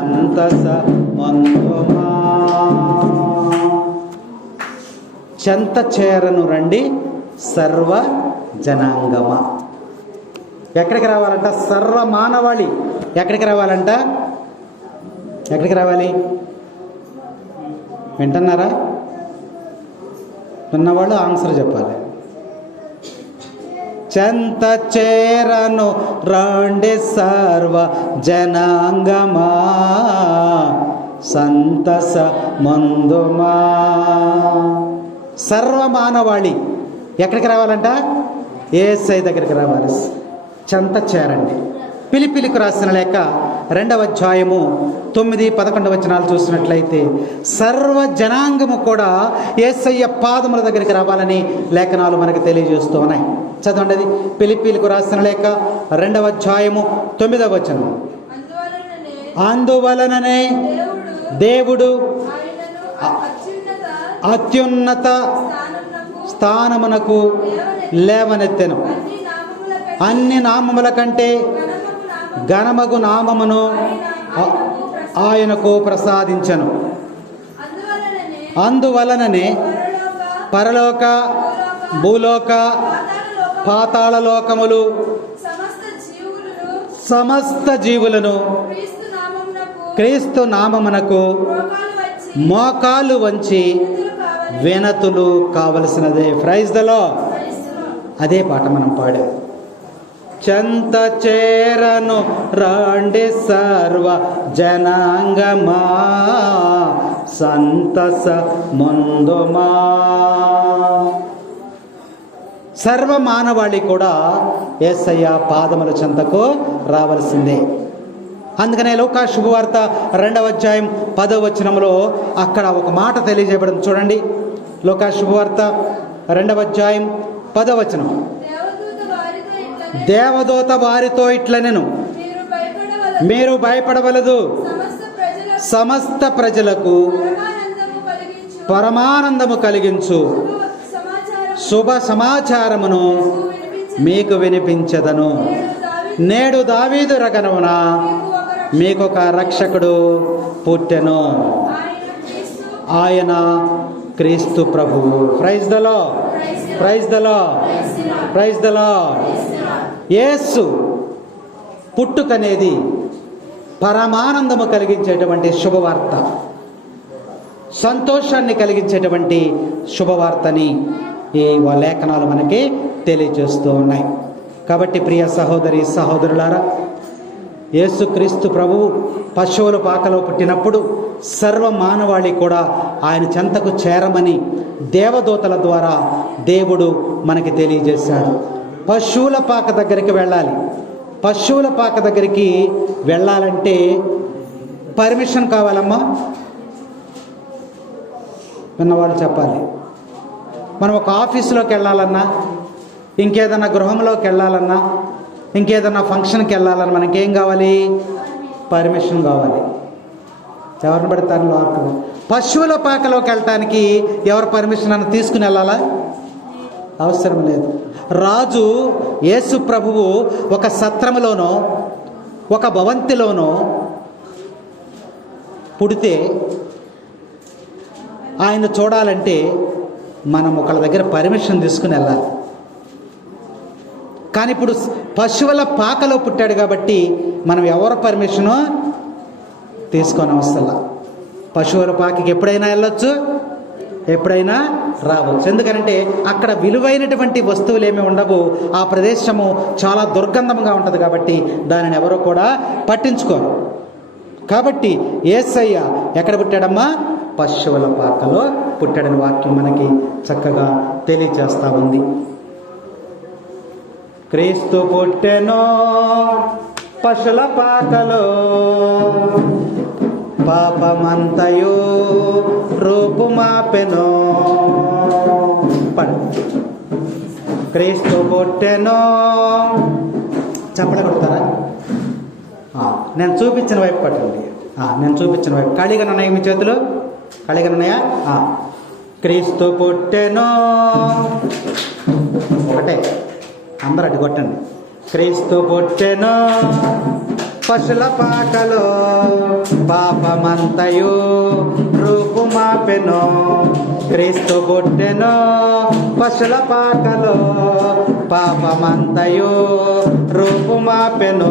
సంతస మందుమా? చెంత చేరను రండి సర్వ జనాంగమ. ఎక్కడికి రావాలంట? సర్వ మానవాళి. ఎక్కడికి రావాలంట? ఎక్కడికి రావాలి? వింటున్నారా? విన్నవాళ్ళు ఆన్సర్ చెప్పాలి. చెంత చేరను రండి సర్వ జనాంగమా. సంతస మందుమా. సర్వ మానవాళి ఎక్కడికి రావాలంట? ఏఎస్ఐ దగ్గరికి రావాలి. చెంత చేరండి. పిలిపిలికి రాసిన లేక రెండవ అధ్యాయము తొమ్మిది పదకొండు వచనాలు చూసినట్లయితే సర్వ జనాంగము కూడా ఏసయ్య పాదముల దగ్గరికి రావాలని లేఖనాలు మనకు తెలియజేస్తూ ఉన్నాయి. చదవండి అది. పిలిపిలకు రాసిన లేక రెండవ అధ్యాయము తొమ్మిదవ వచనం. అందువలననే దేవుడు అత్యున్నత స్థానమునకు లేవనెత్తెను. అన్ని నామముల కంటే ఘనమగు నామమును ఆయనకు ప్రసాదించను. అందువలననే పరలోక భూలోక పాతాళ లోకములు సమస్త జీవులను క్రీస్తు నామమునకు మోకాలు వంచి వెనతులు వినతులు కావలసినదే ప్రైజ్దలో అదే పాట మనం పాడాం. చెంత చేరను రాండి సర్వ జనాంగమా. సంతస ముందుమా. సర్వ మానవాళి కూడా ఏసయ్య పాదముల చెంతకు రావలసిందే. అందుకనే లోకా శుభవార్త రెండవ అధ్యాయం పదవ వచనంలో అక్కడ ఒక మాట తెలియజేయబడింది. చూడండి లోకా శుభవార్త రెండవ అధ్యాయం పదవచనం దేవదూత వారితో ఇట్లనెను. మీరు భయపడవలదు. సమస్త ప్రజలకు పరమానందము కలిగించు. శుభ సమాచారం శుభ సమాచారమును మీకు వినిపించదను. నేడు దావీదు రగనమున మీకు ఒక మీకు రక్ష- ఒక రక్షకుడు పుట్టెను. ఆయన క్రీస్తు ప్రభువు. Praise the lord praise the lord praise the lord క్రైస్తవ. యేసు పుట్టుకనేది పరమానందము కలిగించేటువంటి శుభవార్త సంతోషాన్ని కలిగించేటువంటి శుభవార్తని ఈ లేఖనాలు మనకి తెలియజేస్తూ ఉన్నాయి కాబట్టి ప్రియ సహోదరి సహోదరులారా యేసుక్రీస్తు ప్రభువు పశువుల పాకలో పుట్టినప్పుడు సర్వ మానవాళి కూడా ఆయన చెంతకు చేరమని దేవదూతల ద్వారా దేవుడు మనకి తెలియజేశాడు పశువుల పాక దగ్గరికి వెళ్ళాలి. పశువుల పాక దగ్గరికి వెళ్ళాలంటే పర్మిషన్ కావాలమ్మా? విన్నవాళ్ళు చెప్పాలి. మనం ఒక ఆఫీసులోకి వెళ్ళాలన్నా ఇంకేదన్నా గృహంలోకి వెళ్ళాలన్నా ఇంకేదన్నా ఫంక్షన్కి వెళ్ళాలన్నా మనకేం కావాలి? పర్మిషన్ కావాలి. ఎవరిని పెడతారు? లోపల పశువుల పాకలోకి వెళ్ళటానికి ఎవరు పర్మిషన్ అన్న తీసుకుని వెళ్ళాలా? అవసరం లేదు. రాజు యేసు ప్రభువు ఒక సత్రములోనో ఒక భవంతిలోనో పుడితే ఆయన చూడాలంటే మనం ఒకళ్ళ దగ్గర పర్మిషన్ తీసుకుని వెళ్ళాలి. కానీ ఇప్పుడు పశువుల పాకలో పుట్టాడు కాబట్టి మనం ఎవరి పర్మిషను తీసుకొని అవసరం పశువుల పాకకి ఎప్పుడైనా వెళ్ళొచ్చు ఎప్పుడైనా రావచ్చు. ఎందుకంటే అక్కడ విలువైనటువంటి వస్తువులు ఏమి ఉండవు. ఆ ప్రదేశము చాలా దుర్గంధంగా ఉంటుంది కాబట్టి దానిని ఎవరు కూడా పట్టించుకోరు. కాబట్టి ఏసయ్య ఎక్కడ పుట్టాడమ్మా? పశువుల పాకలో పుట్టాడని వాక్యం మనకి చక్కగా తెలియచేస్తా ఉంది. క్రీస్తు పుట్టెనో పశుల పాకలో పాపమంతయో రూపుమాపెనో. క్రీస్తు పుట్టెనో. చప్పడ కొడతారా? నేను చూపించిన వైపు పట్టండి. నేను చూపించిన వైపు. ఖాళీగా ఉన్నాయి మీ చేతులు? ఖాళీగా ఉన్నాయా? క్రీస్తు పుట్టెనో. ఒకటే. అందరు అడ్డు కొట్టండి క్రీస్తు పుట్టెనో. పశుల పాకలో పాపమంతయు రూపుమాపెనో క్రీస్తు పుట్టెను పశుల పాకలో పాపమంతయు రూపుమాపెను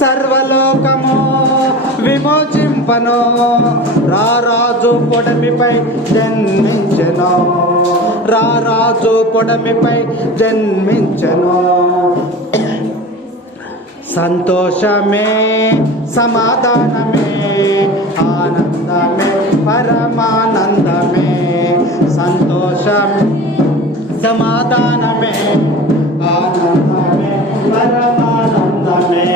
సర్వలోకము విమోచింపను రారాజు పొడమిపై జన్మించను రారాజు పొడమిపై జన్మించను. సంతోషమే సమాధానమే ఆనందమే పరమానందమే. సంతోషమే సమాధానమే ఆనందమే పరమానందమే.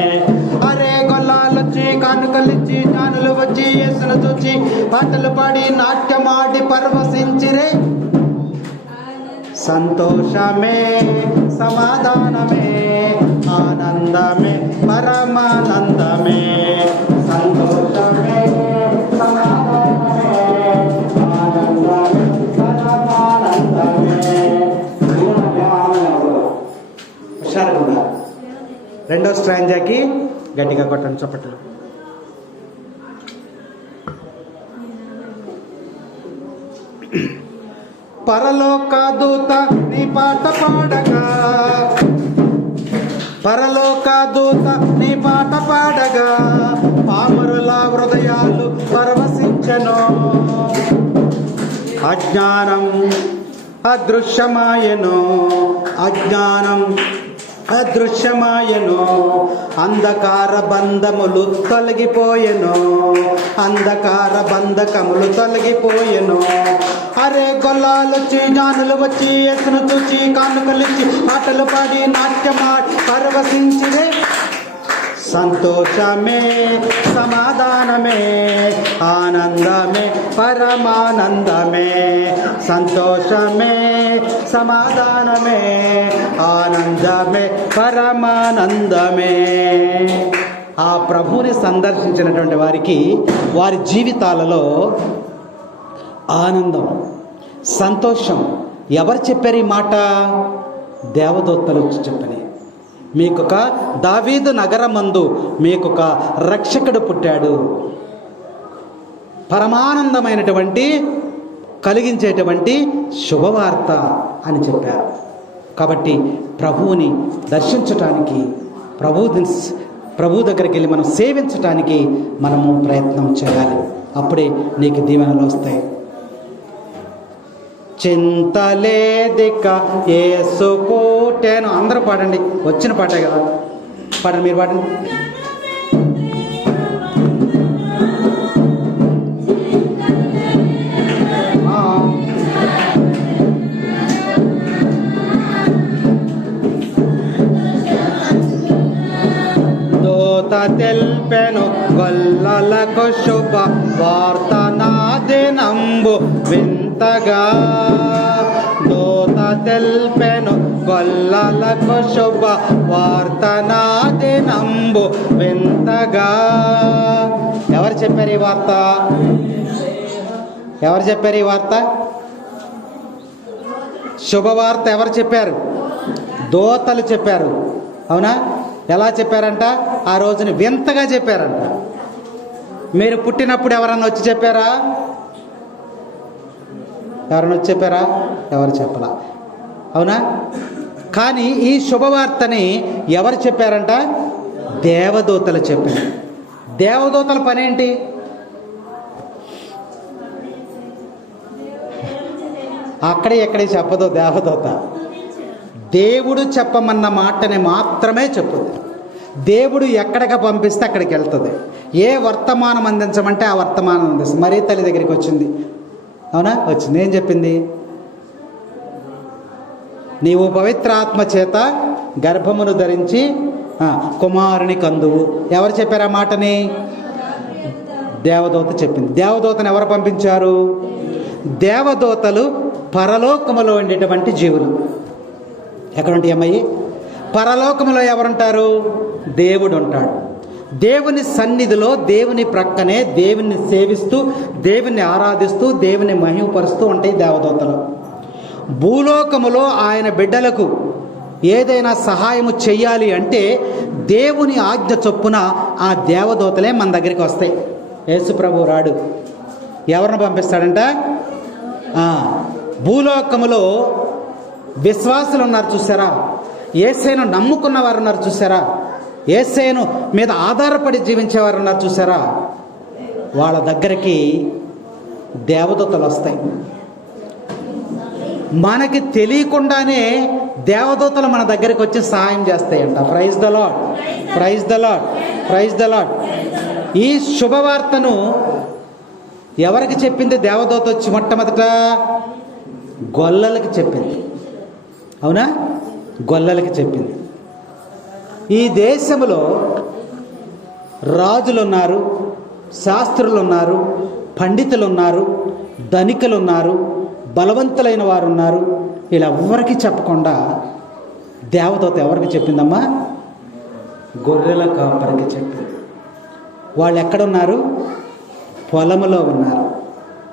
అరే గొల్లాలొచ్చి కానుకలిచ్చి జానులు వచ్చి యేసును చూచి పాటలు పాడి నాట్యమాడి పరవశించిరే. సంతోషమే సమాధానమే పరమానందమే. సంతోషమే పరమానందమే ఉన్నారు. రెండో స్ట్రాంజాకి గట్టిగా కొట్టండి చప్పట్లు. పరలోక దూత నీ పాట పాడగా పరలోక దూత నీ పాట పాడగా పామరుల హృదయాలు పరవశించను. అజ్ఞానం అదృశ్యమాయను అజ్ఞానం అదృశ్యమాయను. అంధకార బంధములు తొలగిపోయెను అంధకార బంధకములు తొలగిపోయెను. అరే గొల్లాలొచ్చి జానులు వచ్చి ఎత్తును చూచి కానుకలిచ్చి పాటలు పాడి నాట్యమాడి పరవశించిరే. సంతోషమే సమాధానమే ఆనందమే పరమానందమే. సంతోషమే సమాధానమే ఆనందమే పరమానందమే. ఆ ప్రభువుని సందర్శించినటువంటి వారికి వారి జీవితాలలో ఆనందం సంతోషం. ఎవరు చెప్పారు ఈ మాట? దేవదూతలు వచ్చి చెప్పని. మీకొక దావీదు నగరమందు మీకొక రక్షకుడు పుట్టాడు. పరమానందమైనటువంటి కలిగించేటువంటి శుభవార్త అని చెప్పారు. కాబట్టి ప్రభువుని దర్శించటానికి ప్రభు ప్రభు దగ్గరికి వెళ్ళి మనం సేవించటానికి మనము ప్రయత్నం చేయాలి. అప్పుడే నీకు దీవెనలు వస్తాయి. చింతలేదిక ఏసు అందరూ పాడండి. వచ్చిన పాటే కదా. పాడండి మీరు పాడండి. తెల్పెను గొల్లలకు శుభ వార్త నా దినంబు వింతగా దోత తెల్పెను గొల్లలకు శుభ వార్త నంబు వింతగా. ఎవరు చెప్పారు ఈ వార్త? ఎవరు చెప్పారు ఈ వార్త? శుభవార్త ఎవరు చెప్పారు? దోతలు చెప్పారు. అవునా? ఎలా చెప్పారంట? ఆ రోజుని వింతగా చెప్పారంట. మీరు పుట్టినప్పుడు ఎవరన్నా వచ్చి చెప్పారా? ఎవరైనా చెప్పారా? ఎవరు చెప్పలా? అవునా? కానీ ఈ శుభవార్తని ఎవరు చెప్పారంట? దేవదూతలు చెప్పారు. దేవదూతల పనేంటి అక్కడే ఎక్కడే చెప్పదు దేవదూత. దేవుడు చెప్పమన్న మాటని మాత్రమే చెప్పుద్ది దేవుడు ఎక్కడికి పంపిస్తే అక్కడికి వెళ్తుంది. ఏ వర్తమానం అందించమంటే ఆ వర్తమానం అందిస్తుంది. మరీ తల్లి దగ్గరికి వచ్చింది. అవునా? వచ్చింది ఏం చెప్పింది. నీవు పవిత్రాత్మ చేత గర్భమును ధరించి కుమారుని కందువు. ఎవరు చెప్పారు ఆ మాటని? దేవదూత చెప్పింది. దేవదూతను ఎవరు పంపించారు? దేవదూతలు పరలోకములో ఉండేటువంటి జీవులు. ఎక్కడుంటాయి అమ్మాయి? పరలోకములో ఎవరుంటారు? దేవుడు ఉంటాడు దేవుని సన్నిధిలో దేవుని ప్రక్కనే దేవుని సేవిస్తూ దేవుని ఆరాధిస్తూ దేవుని మహిమపరుస్తూ ఉంటాయి దేవదూతలు. భూలోకములో ఆయన బిడ్డలకు ఏదైనా సహాయము చెయ్యాలి అంటే దేవుని ఆజ్ఞ చొప్పున ఆ దేవదూతలే మన దగ్గరికి వస్తాయి. యేసుప్రభు రాడు. ఎవరిని పంపిస్తాడంట? భూలోకములో విశ్వాసులు ఉన్నారు చూసారా? ఏసైను నమ్ముకున్న వారు ఉన్నారు చూసారా? ఏసైను మీద ఆధారపడి జీవించేవారు ఉన్నారు చూసారా? వాళ్ళ దగ్గరికి దేవదూతలు వస్తాయి మనకి తెలియకుండానే దేవదూతలు మన దగ్గరికి వచ్చి సహాయం చేస్తాయంట. Praise the lord praise the lord praise the lord ఈ శుభవార్తను ఎవరికి చెప్పింది? దేవదూత వచ్చి మొట్టమొదట గొల్లలకి చెప్పింది. అవునా? గొల్లలకి చెప్పింది. ఈ దేశంలో రాజులు ఉన్నారు శాస్త్రులు ఉన్నారు పండితులు ఉన్నారు ధనికులు ఉన్నారు బలవంతులైన వారు ఉన్నారు వీళ్ళెవ్వరికి చెప్పకుండా దేవదూత ఎవరికి చెప్పిందమ్మా? గొర్రెల కాపరికి చెప్పింది. వాళ్ళు ఎక్కడున్నారు? పొలంలో ఉన్నారు.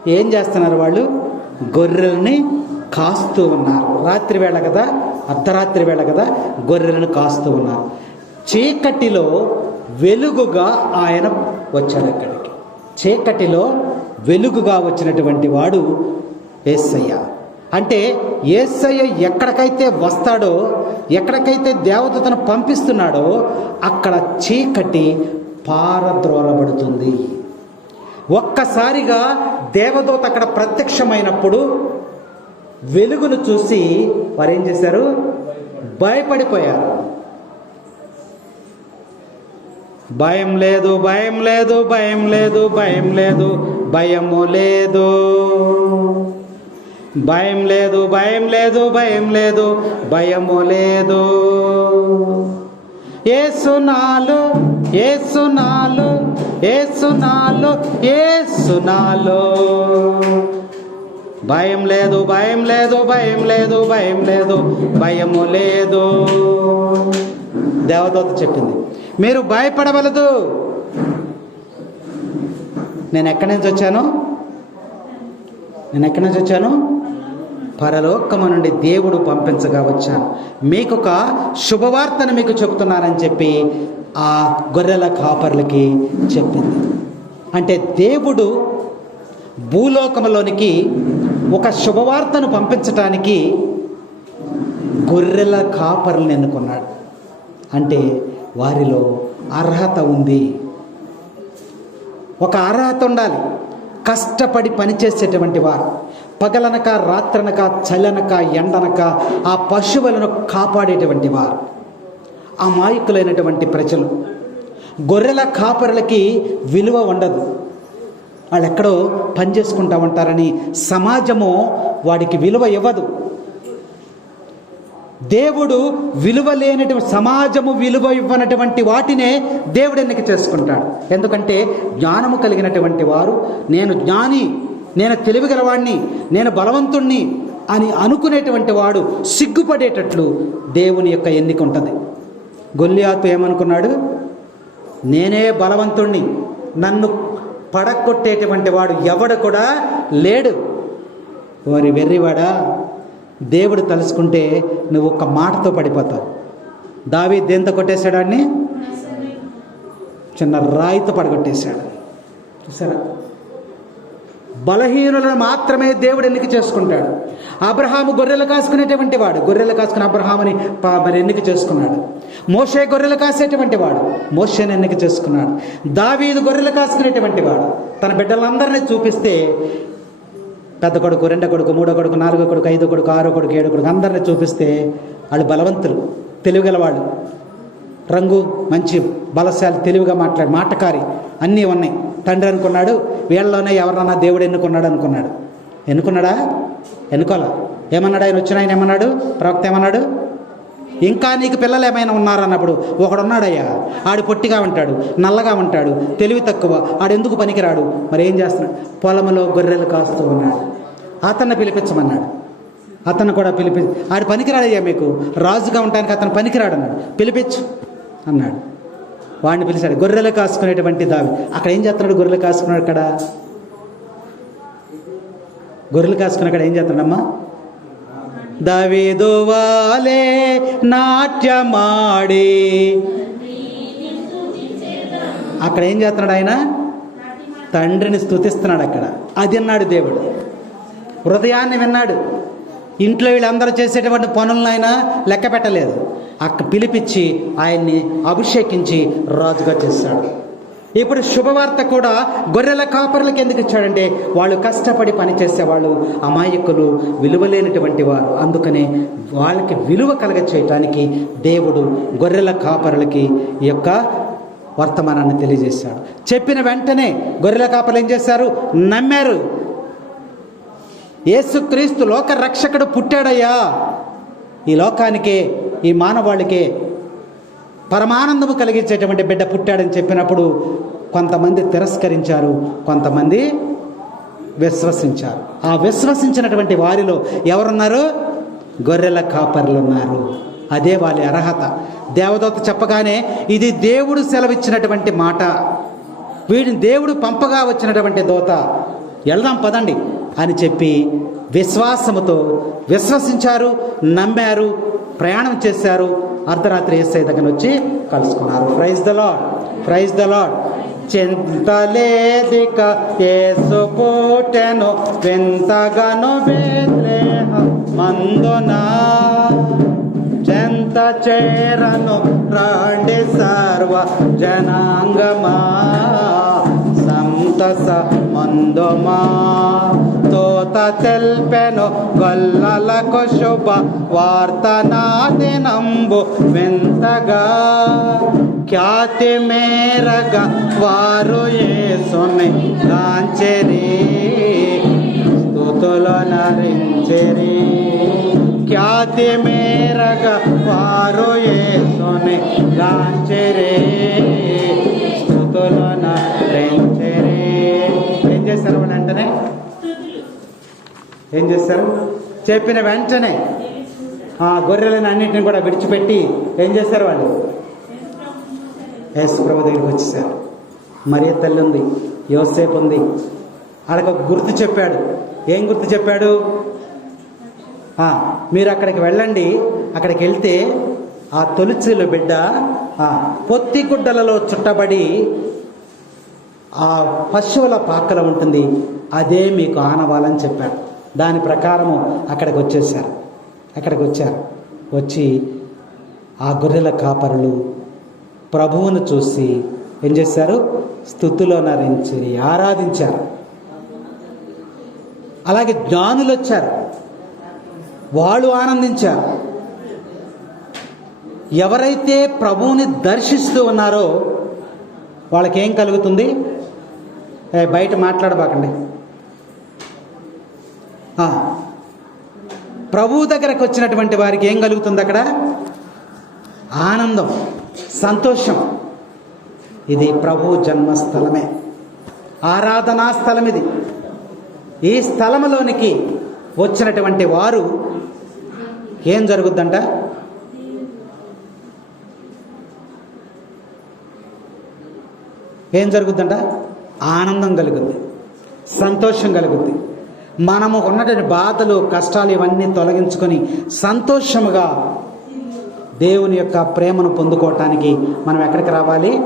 ఏం చేస్తున్నారు వాళ్ళు? గొర్రెల్ని కాస్తూ ఉన్నారు. రాత్రి వేళ కదా? అర్ధరాత్రి వేళ కదా? గొర్రెలను కాస్తూ ఉన్నారు. చీకటిలో వెలుగుగా ఆయన వచ్చాడు అక్కడికి. చీకటిలో వెలుగుగా వచ్చినటువంటి వాడు ఏసయ్య. అంటే ఏసయ్య ఎక్కడికైతే వస్తాడో ఎక్కడికైతే దేవతను పంపిస్తున్నాడో అక్కడ చీకటి పారద్రోలబడుతుంది. ఒక్కసారిగా దేవదూత అక్కడ ప్రత్యక్షమైనప్పుడు వెలుగును చూసి వారు ఏం చేశారు? భయపడిపోయారు. భయం లేదు భయం లేదు భయం లేదు భయం లేదు భయము లేదు భయం లేదు భయం లేదు భయం లేదు భయము లేదు ఏసునాలు ఏసునాలు ఏసునాలు ఏసునాలు భయం లేదు భయం లేదు భయం లేదు భయం లేదు భయము లేదు దేవదూత చెప్పింది మీరు భయపడవలదు. నేను ఎక్కడి నుంచి వచ్చాను? నేను ఎక్కడి నుంచి వచ్చాను? పరలోకము నుండి దేవుడు పంపించగా వచ్చాను. మీకు ఒక శుభవార్తను మీకు చెబుతున్నానని చెప్పి ఆ గొర్రెల కాపర్లకి చెప్పింది. అంటే దేవుడు భూలోకంలోనికి ఒక శుభవార్తను పంపించటానికి గొర్రెల కాపర్లను ఎన్నుకున్నాడు. అంటే వారిలో అర్హత ఉంది. ఒక అర్హత ఉండాలి. కష్టపడి పనిచేసేటువంటి వారు. పగలనక రాత్రనక చలనక ఎండనక ఆ పశువులను కాపాడేటువంటి వారు. అమాయకులైనటువంటి ప్రజలు. గొర్రెల కాపరులకి విలువ ఉండదు. వాళ్ళు ఎక్కడో పనిచేసుకుంటా ఉంటారని సమాజము వాడికి విలువ ఇవ్వదు. దేవుడు విలువ లేనటువంటి సమాజము విలువ ఇవ్వనటువంటి వాటినే దేవుడు ఎన్నిక చేసుకుంటాడు. ఎందుకంటే జ్ఞానము కలిగినటువంటి వారు నేను జ్ఞాని నేను తెలివిగలవాణ్ణి నేను బలవంతుణ్ణి అని అనుకునేటువంటి వాడు సిగ్గుపడేటట్లు దేవుని యొక్క ఎన్నిక ఉంటుంది. గొల్లియాతు ఏమనుకున్నాడు? నేనే బలవంతుణ్ణి నన్ను పడగొట్టేటువంటి వాడు ఎవడు కూడా లేడు. వారి వెర్రివాడా? దేవుడు తలుసుకుంటే నువ్వు ఒక్క మాటతో పడిపోతావు. దావి దేంతో కొట్టేశాడాన్ని చిన్న రాయితో పడగొట్టేశాడు. చూసారా? బలహీనులను మాత్రమే దేవుడు ఎన్నిక చేసుకుంటాడు. అబ్రహాము గొర్రెలు కాసుకునేటువంటి వాడు. గొర్రెలు కాసుకుని అబ్రహాముని మరి ఎన్నిక చేసుకున్నాడు. మోషే గొర్రెలు కాసేటువంటి వాడు. మోషేని ఎన్నిక చేసుకున్నాడు. దావీదు గొర్రెలు కాసుకునేటువంటి వాడు. తన బిడ్డలందరినీ చూపిస్తే పెద్ద కొడుకు రెండో కొడుకు మూడో కొడుకు నాలుగో కొడుకు ఐదో కొడుకు ఆరో కొడుకు ఏడో కొడుకు అందరిని చూపిస్తే వాళ్ళు బలవంతులు తెలివిగలవాళ్ళు రంగు మంచి బలశాలి తెలివిగా మాట్లాడు మాటకారి అన్నీ ఉన్నాయి. తండ్రి అనుకున్నాడు వీళ్ళలోనే ఎవరన్నా దేవుడు ఎన్నుకున్నాడు అనుకున్నాడు. ఎన్నుకున్నాడా? ఎన్నుకోలా? ఏమన్నాడు ఆయన? వచ్చిన ఆయన ఏమన్నాడు? ప్రవక్త ఏమన్నాడు? ఇంకా నీకు పిల్లలు ఏమైనా ఉన్నారన్నప్పుడు ఒకడున్నాడయ్యా. ఆడు పొట్టిగా ఉంటాడు నల్లగా ఉంటాడు తెలివి తక్కువ ఆడెందుకు పనికిరాడు? మరి ఏం చేస్తున్నాడు పొలంలో గొర్రెలు కాస్తూ ఉన్నాడు. అతన్ని పిలిపించమన్నాడు. అతను కూడా పిలిపి ఆడు పనికిరాడయ్యా మీకు? రాజుగా ఉండడానికి అతను పనికిరాడు అన్నాడు పిలిపించు అన్నాడు. వాడిని పిలిచాడు. గొర్రెలు కాసుకునేటువంటి దావి. అక్కడ ఏం చేస్తున్నాడు గొర్రెలు కాసుకున్నాడు అక్కడ? గొర్రెలు కాసుకుని అక్కడ ఏం చేస్తున్నాడమ్మా? దవిదువాలే నాట్యమాడి అక్కడ ఏం చేస్తున్నాడు ఆయన తండ్రిని స్తుతిస్తున్నాడు అక్కడ అది అన్నాడు దేవుడు హృదయాన్ని విన్నాడు ఇంట్లో వీళ్ళందరూ చేసేటువంటి పనులను ఆయన లెక్క పెట్టలేదు. అక్క పిలిపించి ఆయన్ని అభిషేకించి రాజుగా చేశాడు ఇప్పుడు శుభవార్త కూడా గొర్రెల కాపర్లకు ఎందుకు ఇచ్చాడంటే వాళ్ళు కష్టపడి పనిచేసేవాళ్ళు అమాయకులు విలువలేనటువంటి వారు. అందుకనే వాళ్ళకి విలువ కలగ చేయటానికి దేవుడు గొర్రెల కాపరులకి ఈ యొక్క వర్తమానాన్ని తెలియజేశాడు. చెప్పిన వెంటనే గొర్రెల కాపర్లు ఏం చేశారు? నమ్మారు. యేసుక్రీస్తు లోక రక్షకుడు పుట్టాడయ్యా. ఈ లోకానికే ఈ మానవాళికే పరమానందము కలిగించేటువంటి బిడ్డ పుట్టాడని చెప్పినప్పుడు కొంతమంది తిరస్కరించారు కొంతమంది విశ్వసించారు. ఆ విశ్వసించినటువంటి వారిలో ఎవరున్నారు? గొర్రెల కాపర్లు ఉన్నారు అదే వాళ్ళ అర్హత. దేవదూత చెప్పగానే ఇది దేవుడు సెలవిచ్చినటువంటి మాట. వీడిని దేవుడు పంపగా వచ్చినటువంటి దోత వెళ్దాం పదండి అని చెప్పి విశ్వాసముతో విశ్వసించారు నమ్మారు ప్రయాణం చేశారు. అర్ధరాత్రి ఏసై దగ్గర వచ్చి కలుసుకున్నారు. Praise the lord praise the lord చింతలేదిక ఏసు పూటెను వింతగను బేత్లేహ మందునా చెంత చేరను రాండి సర్వ జనాంగమా సంతస మందమా తోత తెల్పెను గొల్లలకు శుభ వార్త నాదినంబు వింతగా. ఖ్యాతి మేరగా వారు ఏసుని గాంచెరి స్థుతులు నరించెరి. ఖ్యాతి మేరగా వారు ఏసుని గాంచెరి స్థుతులు నరించెరి. చేశారు వెంటనే ఏం చేశారు? చెప్పిన వెంటనే ఆ గొర్రెలను అన్నింటిని కూడా విడిచిపెట్టి ఏం చేశారు వాళ్ళు? యేసు ప్రభు దగ్గరికి వచ్చేసారు. మరియ తల్లి ఉంది యోసేపు ఉంది. వాళ్ళకి ఒక గుర్తు చెప్పాడు. ఏం గుర్తు చెప్పాడు? ఆ, మీరు అక్కడికి వెళ్ళండి. అక్కడికి వెళ్తే ఆ తొలిచిలో బిడ్డ పొత్తి గుడ్డలలో చుట్టబడి ఆ పశువుల పాకల ఉంటుంది. అదే మీకు ఆనవాలని చెప్పాడు దాని ప్రకారము అక్కడికి వచ్చేసారు అక్కడికి వచ్చారు. వచ్చి ఆ గొర్రెల కాపరులు ప్రభువును చూసి ఏం చేశారు? స్థుతిలో నరించి ఆరాధించారు. అలాగే జ్ఞానులు వచ్చారు. వాళ్ళు ఆనందించారు. ఎవరైతే ప్రభువుని దర్శిస్తూ ఉన్నారో వాళ్ళకేం కలుగుతుంది? బయట మాట్లాడబాకండి. ప్రభువు దగ్గరకు వచ్చినటువంటి వారికి ఏం కలుగుతుంది అక్కడ? ఆనందం సంతోషం. ఇది ప్రభు జన్మస్థలమే. ఆరాధనా స్థలం ఇది. ఈ స్థలంలోనికి వచ్చినటువంటి వారు ఏం జరుగుద్దంట? ఏం జరుగుద్దంట? ఆనందం కలుగుద్ది సంతోషం కలుగుద్ది. మనము ఉన్నటువంటి బాధలు కష్టాలు ఇవన్నీ తొలగించుకొని సంతోషముగా దేవుని యొక్క ప్రేమను పొందుకోవటానికి మనం ఎక్కడికి రావాలి?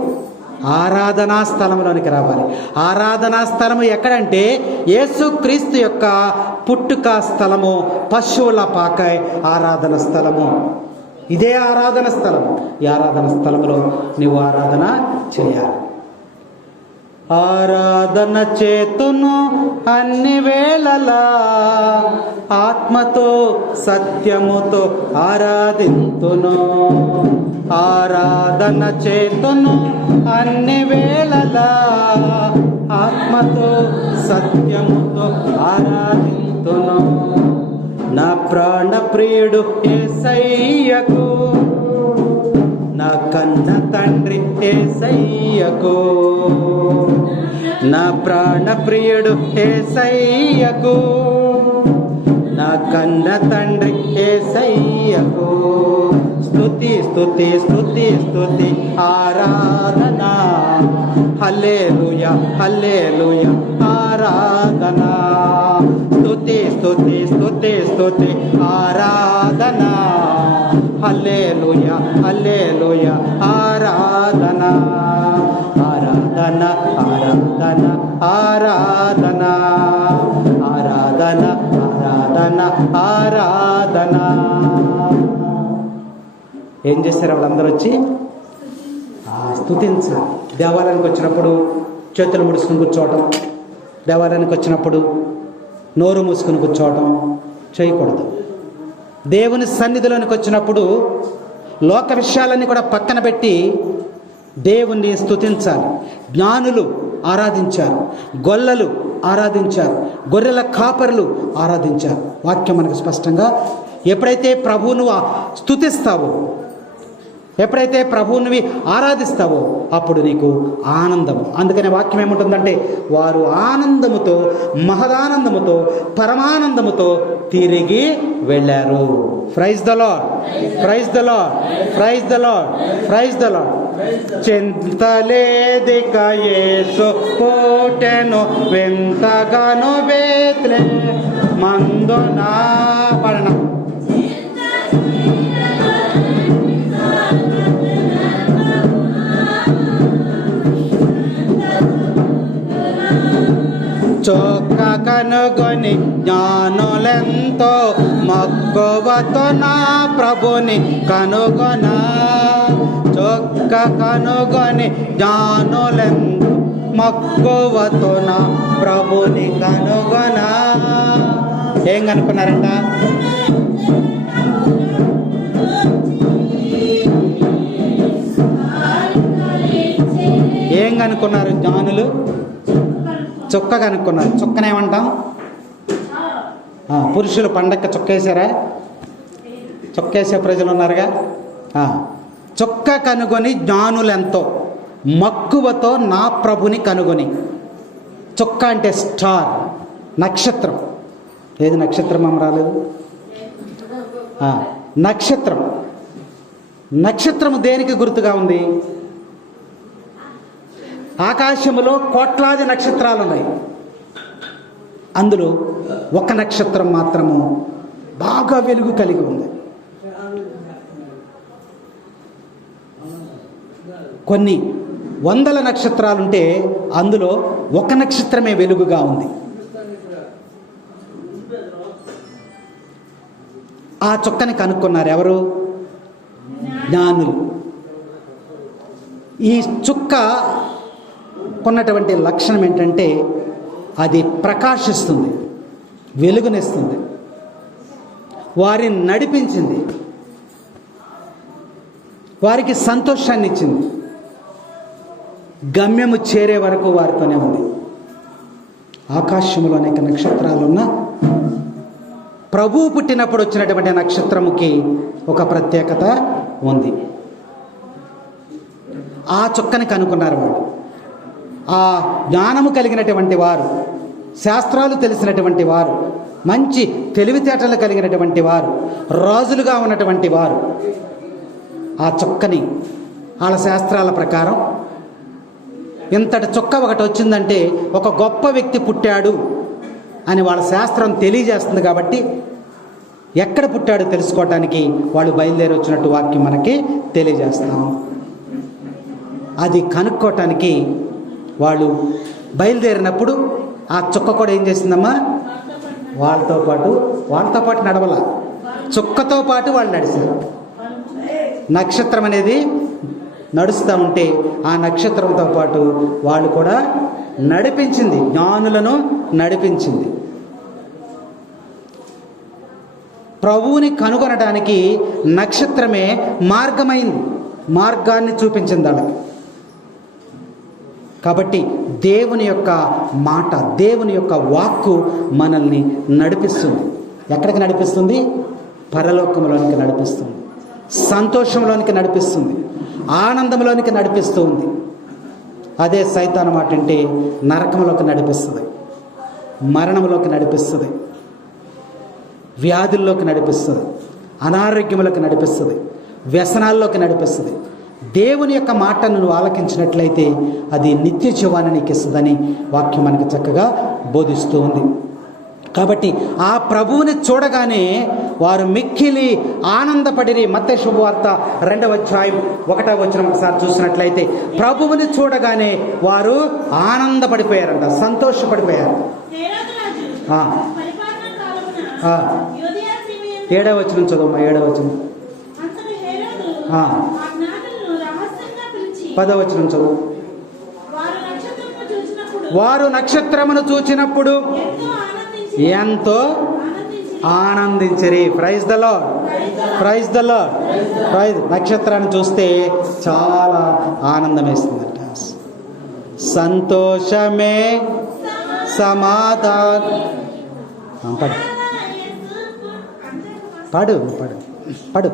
ఆరాధనా స్థలంలోనికి రావాలి. ఆరాధనా స్థలము ఎక్కడంటే యేసుక్రీస్తు యొక్క పుట్టుక స్థలము పశువుల పాక ఆరాధన స్థలము. ఇదే ఆరాధన స్థలం ఈ ఆరాధన స్థలములో నీవు ఆరాధన చేయాలి. ఆరాధన చేతును అన్ని వేళలా ఆత్మతో సత్యముతో ఆరాధింతును. ఆరాధన చేతును అన్ని వేళలా ఆత్మతో సత్యముతో ఆరాధింతును. నా ప్రాణ ప్రియుడు ఏసయ్యకు నా కన్న తండ్రి ఏసయ్యకు నా ప్రాణప్రియుడు ఏసయ్యకు నా కన్న తండ్రి ఏసయ్యకు స్థుతి స్థుతి స్థుతి స్తుతి ఆరాధన. హల్లెలూయా హల్లెలూయా ఆరాధన. స్తుతి స్థుతి స్థుతి స్థుతి స్తుతి ఆరాధన. హల్లేలుయ హల్లేలుయ ఆరాధన ఆరాధన ఆరాధన ఆరాధన ఆరాధన ఆరాధన ఆరాధన ఏం చేస్తారు వాళ్ళందరూ వచ్చి? ఆ, దేవాలయానికి వచ్చినప్పుడు చేతులు ముడుచుకుని కూర్చోవటం దేవాలయానికి వచ్చినప్పుడు నోరు మూసుకుని కూర్చోవటం చేయకూడదు. దేవుని సన్నిధిలోనికి వచ్చినప్పుడు లోక విషయాలన్నీ కూడా పక్కన పెట్టి దేవుణ్ణి స్థుతించాలి జ్ఞానులు ఆరాధించారు. గొల్లలు ఆరాధించారు. గొర్రెల కాపరులు ఆరాధించారు. వాక్యం మనకు స్పష్టంగా ఎప్పుడైతే ప్రభువును ఆ- స్తుతిస్తావో ఎప్పుడైతే ప్రభువునివి ఆరాధిస్తావో అప్పుడు నీకు ఆనందము. అందుకనే వాక్యం ఏముంటుందంటే వారు ఆనందముతో మహదానందముతో పరమానందముతో తిరిగి వెళ్ళారు. Praise the lord praise the lord praise the lord praise the lord చింతలేదిక యేసు పోటెను వెంతగాను బేత్లే మందున పడన. చొక్క కనుగొని జ్ఞానులెంతో మక్కువతో నా ప్రభుని కనుగొన. చొక్క కనుగొని జ్ఞానులెంతో మక్కువతో నా ప్రభుని కనుగొన. ఏం కనుక్కున్నారంట? ఏం కనుక్కున్నారు జ్ఞానులు? చుక్క కనుక్కున్నారు. చుక్కనేమంటాం? పురుషులు పండక్క చుక్కేశారా చుక్కేసే ప్రజలు ఉన్నారుగా చొక్క చుక్క కనుగొని జ్ఞానులెంతో మక్కువతో నా ప్రభుని కనుగొని. చుక్క అంటే స్టార్ నక్షత్రం. ఏది నక్షత్రం అమ్మ రాలేదు? నక్షత్రం నక్షత్రం. నక్షత్రము దేనికి గుర్తుగా ఉంది? ఆకాశములో కోట్లాది నక్షత్రాలు ఉన్నాయి అందులో ఒక నక్షత్రం మాత్రము బాగా వెలుగు కలిగి ఉంది. కొన్ని వందల నక్షత్రాలుంటే అందులో ఒక నక్షత్రమే వెలుగుగా ఉంది. ఆ చుక్కని కనుక్కున్నారు ఎవరు? జ్ఞానులు. ఈ చుక్క కొన్నటువంటి లక్షణం ఏంటంటే అది ప్రకాశిస్తుంది వెలుగునిస్తుంది. వారిని నడిపించింది. వారికి సంతోషాన్ని ఇచ్చింది గమ్యము చేరే వరకు వారితోనే ఉంది. ఆకాశంలో అనేక నక్షత్రాలున్న ప్రభువు పుట్టినప్పుడు వచ్చినటువంటి నక్షత్రముకి ఒక ప్రత్యేకత ఉంది. ఆ చుక్కని కనుక్కున్నారు వాళ్ళు. ఆ జ్ఞానము కలిగినటువంటి వారు శాస్త్రాలు తెలిసినటువంటి వారు మంచి తెలివితేటలు కలిగినటువంటి వారు రాజులుగా ఉన్నటువంటి వారు. ఆ చుక్కని వాళ్ళ శాస్త్రాల ప్రకారం ఇంతటి చొక్క ఒకటి వచ్చిందంటే ఒక గొప్ప వ్యక్తి పుట్టాడు అని వాళ్ళ శాస్త్రం తెలియజేస్తుంది కాబట్టి ఎక్కడ పుట్టాడో తెలుసుకోవటానికి వాళ్ళు బయలుదేరి వచ్చినట్టు వాక్యం మనకి తెలియజేస్తాం. అది కనుక్కోవటానికి వాళ్ళు బయలుదేరినప్పుడు ఆ చుక్క కూడా ఏం చేసిందమ్మా? వాళ్ళతో పాటు వాళ్ళతో పాటు నడవల. చుక్కతో పాటు వాళ్ళు నడిచారు నక్షత్రం అనేది నడుస్తూ ఉంటే ఆ నక్షత్రంతో పాటు వాళ్ళు కూడా నడిపించింది. జ్ఞానులను నడిపించింది. ప్రభువుని కనుగొనడానికి నక్షత్రమే మార్గమైంది. మార్గాన్ని చూపించింది వాళ్ళకి కాబట్టి దేవుని యొక్క మాట దేవుని యొక్క వాక్కు మనల్ని నడిపిస్తుంది. ఎక్కడికి నడిపిస్తుంది? పరలోకంలోనికి నడిపిస్తుంది. సంతోషంలోనికి నడిపిస్తుంది. ఆనందంలోనికి నడిపిస్తూ ఉంది అదే సైతాన్ మాట అంటే నరకంలోకి నడిపిస్తుంది. మరణంలోకి నడిపిస్తుంది. వ్యాధుల్లోకి నడిపిస్తుంది. అనారోగ్యములకు నడిపిస్తుంది. వ్యసనాల్లోకి నడిపిస్తుంది. దేవుని యొక్క మాటను నువ్వు ఆలకించినట్లయితే అది నిత్య జీవాన్ని నీకు ఇస్తుందని వాక్యం మనకి చక్కగా బోధిస్తూ ఉంది. కాబట్టి ఆ ప్రభువుని చూడగానే వారు మిక్కిలి ఆనందపడిరి. మత్త శుభవార్త రెండవ అధ్యాయం ఒకటవ వచ్చిన ఒకసారి చూసినట్లయితే ప్రభువుని చూడగానే వారు ఆనందపడిపోయారంట సంతోషపడిపోయారు. ఏడవ వచ్చిన చదువు ఏడవ వచ్చిన అంతటి హేరోదు ఆ. ఆ జ్ఞానులను రహస్యంగా పిలిచి పదవ వచ్చిన చదువు వారు నక్షత్రమును చూచినప్పుడు ఎంతో ఆనందించి ఎంతో ఆనందించి ఆనందించరి. Praise the lord praise the lord praise నక్షత్రాన్ని చూస్తే చాలా ఆనందం వేస్తుందట సంతోషమే సమాధాన. పడు. పడు పడు. పడు.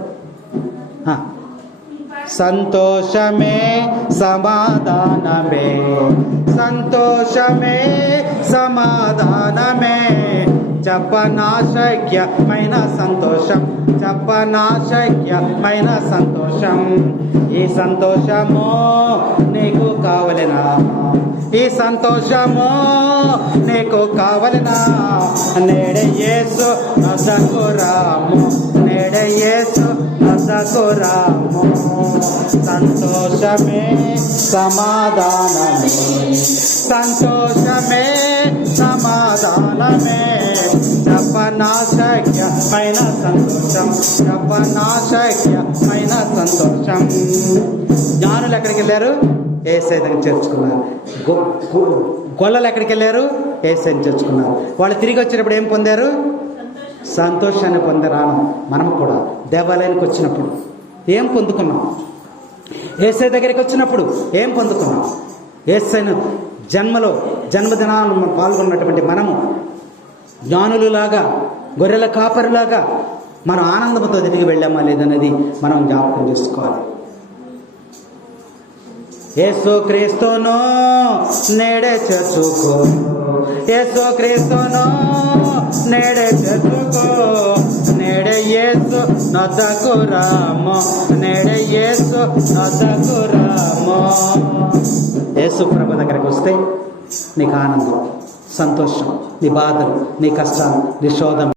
సంతోషమే సమాధానమే. సంతోషమే సమాధానమే. చెప్పనాశక్యమైన సంతోషం. చెప్పనాశక్యమైన సంతోషం. ఈ సంతోషము నీకు కావలెనా? ఈ సంతోషము నీకు కావలెనా? నేడయేసు యేసు అద్దకు రాము. నేడే యేసు రాము. సంతోషమే సమాధానమే. సంతోషమే సమాధానమే. జపనాశక్యమైన సంతోషం జపనాశక్యమైన సంతోషం. జ్ఞానులు ఎక్కడికి వెళ్ళారు? ఏసై దగ్గర చేర్చుకున్నారు. గొల్లలు ఎక్కడికి వెళ్ళారు? ఏసైని చేర్చుకున్నారు. వాళ్ళు తిరిగి వచ్చినప్పుడు ఏం పొందారు? సంతోషాన్ని పొందారు మనం కూడా దేవాలయానికి వచ్చినప్పుడు ఏం పొందుకున్నాం? ఏసై దగ్గరికి వచ్చినప్పుడు ఏం పొందుకున్నాం? ఏసైను జన్మలో జన్మదినాలను మనం పాల్గొన్నటువంటి మనము జ్ఞానులులాగా గొర్రెల కాపరులాగా మనం ఆనందంతో తిరిగి వెళ్ళామా లేదన్నది మనం జ్ఞాపకం చేసుకోవాలి. ఏసో క్రీస్తును నేడే చేర్చుకో ఏసో క్రీస్తును నేడే చేర్చుకో నేడే యేసు నద్దకు రాము. నేడే యేసు రాము. యేసు ప్రభు దగ్గరకు వస్తే నీకు ఆనందం సంతోషం నీ బాధలు నీ కష్టాలు నీ శోధం.